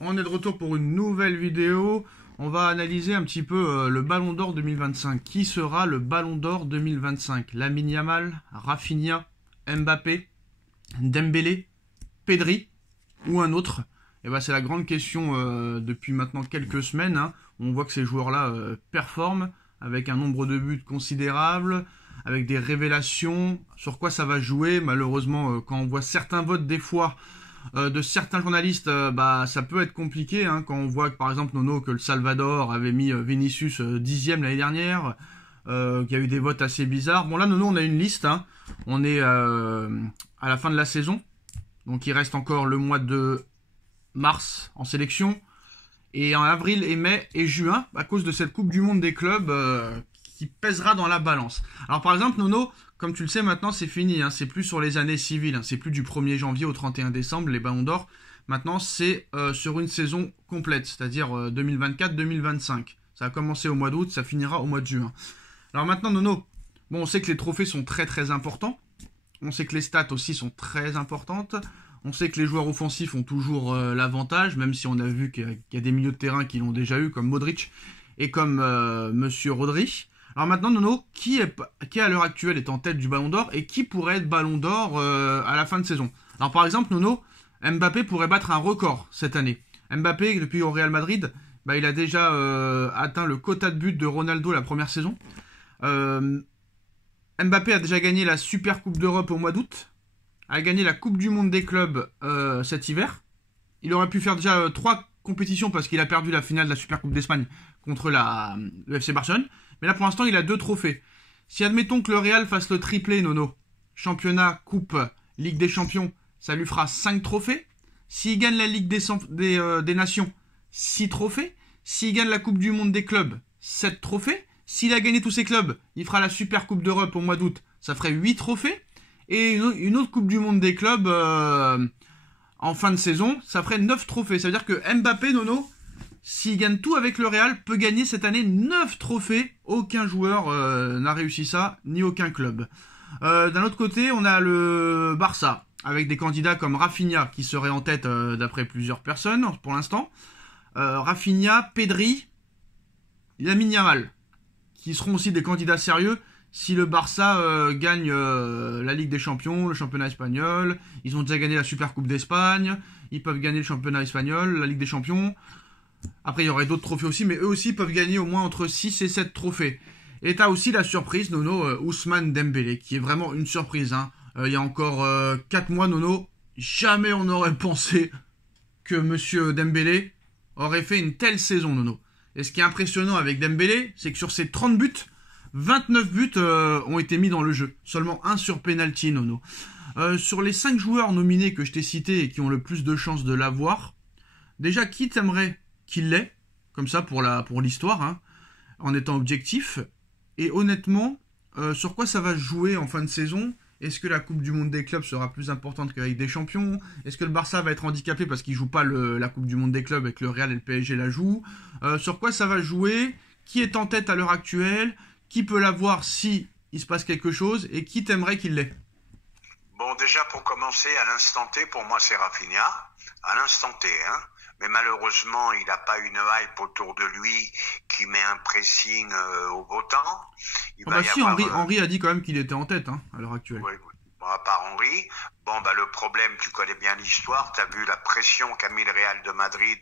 On est de retour pour une nouvelle vidéo. On va analyser un petit peu le Ballon d'Or 2025. Qui sera le Ballon d'Or 2025? Lamine Yamal, Rafinha, Mbappé, Dembélé, Pedri ou un autre? Et ben, c'est la grande question depuis maintenant quelques semaines. On voit que ces joueurs-là performent avec un nombre de buts considérable, avec des révélations. Sur quoi ça va jouer? Malheureusement, quand on voit certains votes des fois de certains journalistes, ça peut être compliqué. Quand on voit que, par exemple, Nono, que le Salvador avait mis Vinicius 10e l'année dernière, qu'il y a eu des votes assez bizarres. Bon, là, Nono, on a une liste. On est à la fin de la saison. Donc, il reste encore le mois de mars en sélection. Et en avril et mai et juin, à cause de cette Coupe du Monde des clubs qui pèsera dans la balance. Alors, par exemple, Nono, comme tu le sais maintenant, c'est fini. C'est plus sur les années civiles. C'est plus du 1er janvier au 31 décembre, les Ballons d'Or. Maintenant, c'est sur une saison complète, c'est-à-dire 2024-2025. Ça a commencé au mois d'août, ça finira au mois de juin. Alors maintenant, Nono, bon, on sait que les trophées sont très très importants. On sait que les stats aussi sont très importantes. On sait que les joueurs offensifs ont toujours l'avantage, même si on a vu qu'il y a des milieux de terrain qui l'ont déjà eu, comme Modric et comme Monsieur Rodri. Alors maintenant, Nono, qui à l'heure actuelle est en tête du Ballon d'Or et qui pourrait être Ballon d'Or à la fin de saison? Alors par exemple, Nono, Mbappé pourrait battre un record cette année. Mbappé, depuis au Real Madrid, il a déjà atteint le quota de buts de Ronaldo la première saison. Mbappé a déjà gagné la Super Coupe d'Europe au mois d'août, a gagné la Coupe du Monde des clubs cet hiver. Il aurait pu faire déjà 3 compétitions parce qu'il a perdu la finale de la Super Coupe d'Espagne contre le FC Barcelone. Mais là, pour l'instant, il a 2 trophées. Si admettons que le Real fasse le triplé, Nono, championnat, coupe, Ligue des Champions, ça lui fera 5 trophées. S'il gagne la Ligue des Nations, 6 trophées. S'il gagne la Coupe du Monde des clubs, 7 trophées. S'il a gagné tous ses clubs, il fera la Super Coupe d'Europe au mois d'août, ça ferait 8 trophées. Et une autre Coupe du Monde des clubs en fin de saison, ça ferait 9 trophées. Ça veut dire que Mbappé, Nono, s'il gagne tout avec le Real, peut gagner cette année 9 trophées. Aucun joueur n'a réussi ça, ni aucun club. D'un autre côté, on a le Barça, avec des candidats comme Rafinha, qui serait en tête d'après plusieurs personnes pour l'instant. Rafinha, Pedri, Lamine Yamal, qui seront aussi des candidats sérieux si le Barça gagne la Ligue des Champions, le championnat espagnol. Ils ont déjà gagné la Super Coupe d'Espagne, ils peuvent gagner le championnat espagnol, la Ligue des Champions. Après, il y aurait d'autres trophées aussi, mais eux aussi peuvent gagner au moins entre 6 et 7 trophées. Et t'as aussi la surprise, Nono, Ousmane Dembélé, qui est vraiment une surprise. Il y a encore 4 mois, Nono, jamais on n'aurait pensé que Monsieur Dembélé aurait fait une telle saison, Nono. Et ce qui est impressionnant avec Dembélé, c'est que sur ses 30 buts, 29 buts ont été mis dans le jeu. Seulement 1 sur penalty, Nono. Sur les 5 joueurs nominés que je t'ai cités et qui ont le plus de chances de l'avoir, déjà, qui t'aimerait qu'il l'ait, comme ça pour l'histoire, en étant objectif? Et honnêtement, sur quoi ça va jouer en fin de saison? Est-ce que la Coupe du Monde des clubs sera plus importante que la Ligue des Champions? Est-ce que le Barça va être handicapé parce qu'il ne joue pas la Coupe du Monde des clubs et que le Real et le PSG la jouent? Sur quoi ça va jouer? Qui est en tête à l'heure actuelle? Qui peut l'avoir si il se passe quelque chose? Et qui t'aimerait qu'il l'ait? Bon, déjà pour commencer, à l'instant T, pour moi c'est Rafinha, à l'instant T, mais malheureusement, il n'a pas une hype autour de lui qui met un pressing au beau temps. Henry a dit quand même qu'il était en tête à l'heure actuelle. Oui. Bon, à part Henry, le problème, tu connais bien l'histoire, tu as vu la pression qu'a mis le Real Madrid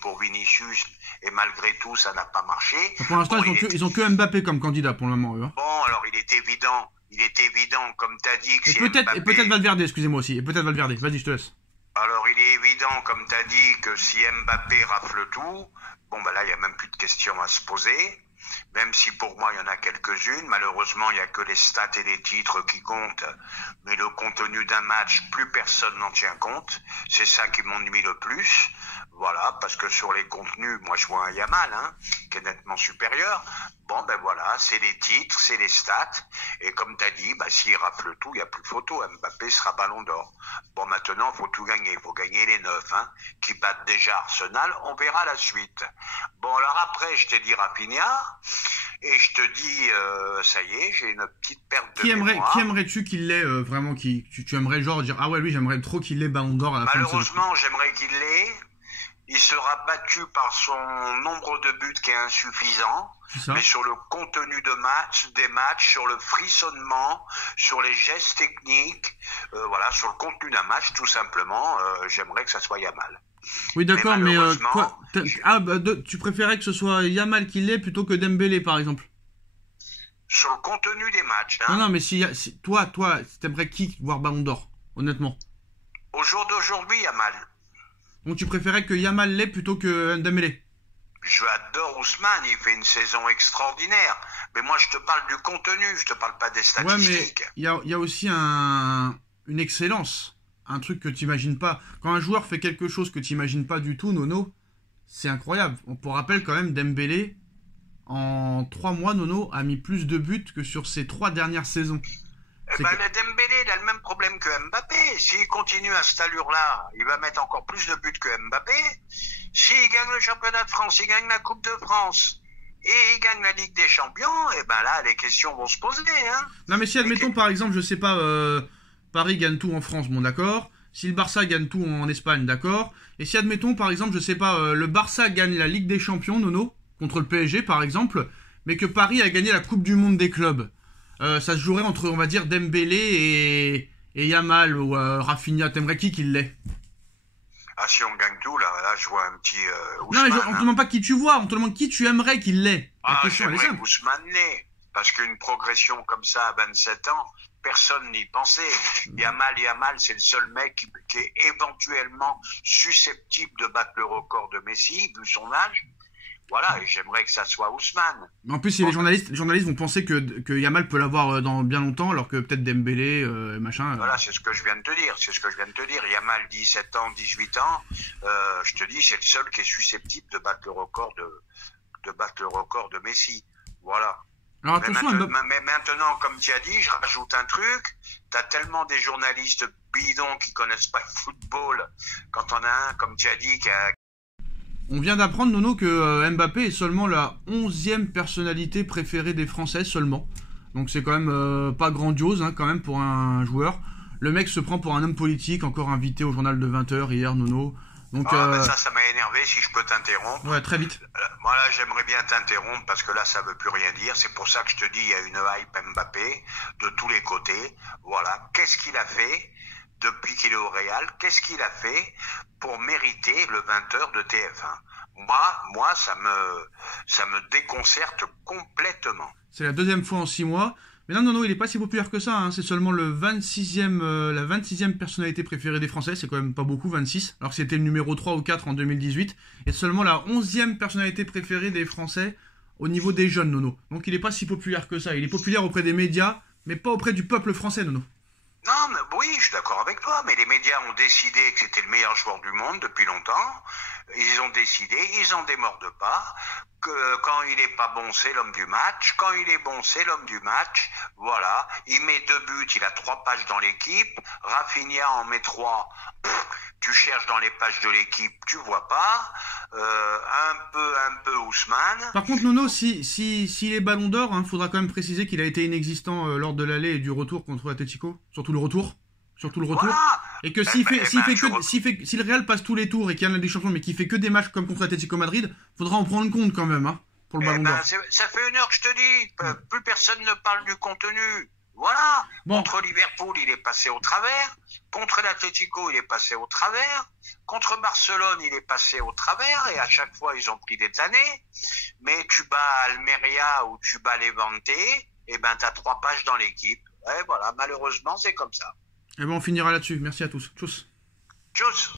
pour Vinicius, et malgré tout, ça n'a pas marché. Pour l'instant, ils ont que Mbappé comme candidat pour le moment, eux. Bon, alors il est évident, comme tu as dit, que et peut-être Valverde, excusez-moi aussi, et peut-être Valverde, vas-y, je te laisse. Alors, il est évident, comme tu as dit, que si Mbappé rafle tout, là, il n'y a même plus de questions à se poser. Même si pour moi, il y en a quelques-unes. Malheureusement, il n'y a que les stats et les titres qui comptent. Mais le contenu d'un match, plus personne n'en tient compte. C'est ça qui m'ennuie le plus. Voilà, parce que sur les contenus, moi je vois un Yamal, qui est nettement supérieur. Bon, ben voilà, c'est les titres, c'est les stats. Et comme tu as dit, s'il rafle tout, il n'y a plus de photo. Mbappé sera ballon d'or. Bon, maintenant, il faut tout gagner. Il faut gagner les 9, qui battent déjà Arsenal. On verra la suite. Bon, alors après, je t'ai dit Rafinha. Et je te dis, ça y est, j'ai une petite perte de mémoire. Qui aimerais-tu qu'il l'ait vraiment tu aimerais genre dire, ah ouais, lui, j'aimerais trop qu'il l'ait ballon d'or à la fin de Malheureusement, j'aimerais qu'il l'ait. Il sera battu par son nombre de buts qui est insuffisant, mais sur le contenu des matchs, sur le frissonnement, sur les gestes techniques, voilà, sur le contenu d'un match, tout simplement, j'aimerais que ça soit Yamal. Oui, d'accord, mais tu préférais que ce soit Yamal qui l'ait plutôt que Dembélé, par exemple? Sur le contenu des matchs. Non, mais si toi, t'aimerais qui voir ballon d'or, honnêtement? Au jour d'aujourd'hui, Yamal. Donc tu préférais que Yamal l'ait plutôt que Dembélé? Je adore Ousmane, il fait une saison extraordinaire. Mais moi, je te parle du contenu, je te parle pas des statistiques. Ouais, mais il y a aussi une excellence, un truc que tu n'imagines pas. Quand un joueur fait quelque chose que tu n'imagines pas du tout, Nono, c'est incroyable. Pour rappel, quand même, Dembélé, en 3 mois, Nono, a mis plus de buts que sur ses 3 dernières saisons. Le Dembélé, il a le même problème que Mbappé. S'il continue à cette allure-là, il va mettre encore plus de buts que Mbappé. S'il gagne le championnat de France, il gagne la Coupe de France et il gagne la Ligue des Champions, et ben là, les questions vont se poser. Non, mais si, admettons, par exemple, je sais pas, Paris gagne tout en France, bon, d'accord. Si le Barça gagne tout en Espagne, d'accord. Et si, admettons, par exemple, je sais pas, le Barça gagne la Ligue des Champions, Nono, contre le PSG, par exemple, mais que Paris a gagné la Coupe du Monde des clubs. Ça se jouerait entre, on va dire, Dembélé et Yamal ou Rafinha. T'aimerais qui l'ait? Ah, si on gagne tout, là je vois un petit Ousmane. Non, mais on te demande pas qui tu vois, on te demande qui tu aimerais qu'il l'ait. J'aimerais Ousmane l'ait. Parce qu'une progression comme ça à 27 ans, personne n'y pensait. Yamal, c'est le seul mec qui est éventuellement susceptible de battre le record de Messi, vu son âge. Voilà, et j'aimerais que ça soit Ousmane. En plus, si les journalistes vont penser que Yamal peut l'avoir dans bien longtemps, alors que peut-être Dembélé, machin... Voilà, c'est ce que je viens de te dire. Yamal, 17 ans, 18 ans, je te dis, c'est le seul qui est susceptible de battre le record de Messi. Voilà. Alors, mais maintenant, comme tu as dit, je rajoute un truc. T'as tellement des journalistes bidons qui connaissent pas le football. Quand on a un, comme tu as dit, On vient d'apprendre, Nono, que Mbappé est seulement la 11e personnalité préférée des Français seulement. Donc c'est quand même pas grandiose, quand même, pour un joueur. Le mec se prend pour un homme politique, encore invité au journal de 20h hier, Nono. Donc, ça m'a énervé, si je peux t'interrompre. Ouais, très vite. Voilà, j'aimerais bien t'interrompre parce que là, ça veut plus rien dire. C'est pour ça que je te dis, il y a une hype Mbappé de tous les côtés. Voilà. Qu'est-ce qu'il a fait depuis qu'il est au Real? Qu'est-ce qu'il a fait pour mériter le 20h de TF1? Moi, ça me déconcerte complètement. C'est la 2e fois en 6 mois. Mais non, Nono, il est pas si populaire que ça. C'est seulement la 26e personnalité préférée des Français. C'est quand même pas beaucoup, 26. Alors que c'était le numéro 3 ou 4 en 2018. Et seulement la 11e personnalité préférée des Français au niveau des jeunes, Nono. Donc il est pas si populaire que ça. Il est populaire auprès des médias, mais pas auprès du peuple français, Nono. Non, mais oui, je suis d'accord avec toi, mais les médias ont décidé que c'était le meilleur joueur du monde depuis longtemps. Ils ont décidé, ils en démordent pas, que quand il est pas bon, c'est l'homme du match. Quand il est bon, c'est l'homme du match. Voilà. Il met 2 buts, il a 3 pages dans l'équipe. Rafinha en met 3. Tu cherches dans les pages de l'équipe, tu vois pas. Un peu Ousmane. Par contre, Nono, s'il est ballon d'or, faudra quand même préciser qu'il a été inexistant lors de l'aller et du retour contre Atletico. Surtout le retour. Voilà. Et que si le Real passe tous les tours et qu'il y a des champions, mais qu'il fait que des matchs comme contre Atletico Madrid, faudra en prendre compte quand même, pour le ballon d'or. Ça fait 1 heure que je te dis, plus personne ne parle du contenu. Voilà. Bon. Contre Liverpool, il est passé au travers. Contre l'Atlético, il est passé au travers. Contre Barcelone, il est passé au travers. Et à chaque fois, ils ont pris des années. Mais tu bats Almeria ou tu bats Levante, et ben t'as 3 pages dans l'équipe. Et voilà, malheureusement, c'est comme ça. Et on finira là-dessus. Merci à tous. Tchuss. Tchuss.